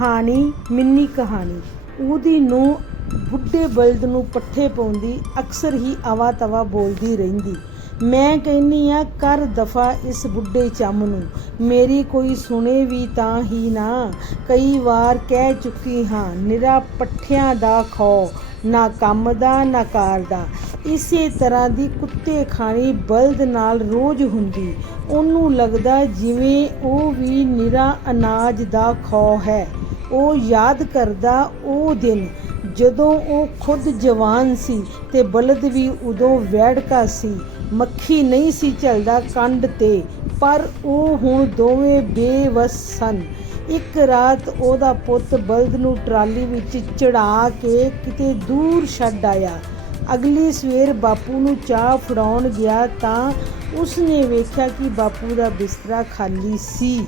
ਹਾਣੀ mini ਕਹਾਣੀ। ਉਹਦੀ ਨੂੰ ਬੁੱਢੇ ਬਲਦ ਨੂੰ ਪੱਠੇ ਪਾਉਂਦੀ, ਅਕਸਰ ਹੀ ਆਵਾ ਤਵਾ ਬੋਲਦੀ ਰਹਿੰਦੀ। ਮੈਂ ਕਹਿੰਨੀ ਆ, ਕਰ ਦਫਾ ਇਸ ਬੁੱਢੇ ਚੰਮ ਨੂੰ। ਮੇਰੀ ਕੋਈ ਸੁਣੇ ਵੀ ਤਾਂ ਹੀ ਨਾ। ਕਈ ਵਾਰ ਕਹਿ ਚੁੱਕੀ ਹਾਂ, ਨਿਰਾ ਪੱਠਿਆਂ ਦਾ ਖੋ ਨਾ ਕੰਮ ਦਾ, ਨਾ ਕਾਰ ਦਾ। ਇਸੇ ਤਰ੍ਹਾਂ ਦੀ ਕੁੱਤੇ ਖਾਣੀ ਬਲਦ ਨਾਲ ਰੋਜ਼ ਹੁੰਦੀ। ਉਹਨੂੰ ਲੱਗਦਾ ਜਿਵੇਂ ਉਹ ਵੀ ਨਿਰਾ ਅਨਾਜ ਦਾ ਖੋ ਹੈ। ਉਹ ਯਾਦ ਕਰਦਾ ਉਹ ਦਿਨ, ਜਦੋਂ ਉਹ ਖੁਦ ਜਵਾਨ ਸੀ ਤੇ ਬਲਦ ਵੀ ਉਦੋਂ ਵੈੜਕਾ ਸੀ। ਮੱਖੀ ਨਹੀਂ ਸੀ ਚੱਲਦਾ ਕੰਡ ਤੇ, ਪਰ ਉਹ ਹੁਣ ਦੋਵੇਂ ਬੇਵਸ ਸਨ। ਇੱਕ ਰਾਤ ਉਹਦਾ ਪੁੱਤ ਬਲਦ ਨੂੰ ਟਰਾਲੀ ਵਿੱਚ ਚੜਾ ਕੇ ਕਿਤੇ ਦੂਰ ਛੱਡ ਆਇਆ। ਅਗਲੀ ਸਵੇਰ ਬਾਪੂ ਨੂੰ ਚਾਹ ਫੜਾਉਣ ਗਿਆ ਤਾਂ ਉਸਨੇ ਵੇਖਿਆ ਕਿ ਬਾਪੂ ਦਾ ਬਿਸਤਰਾ ਖਾਲੀ ਸੀ।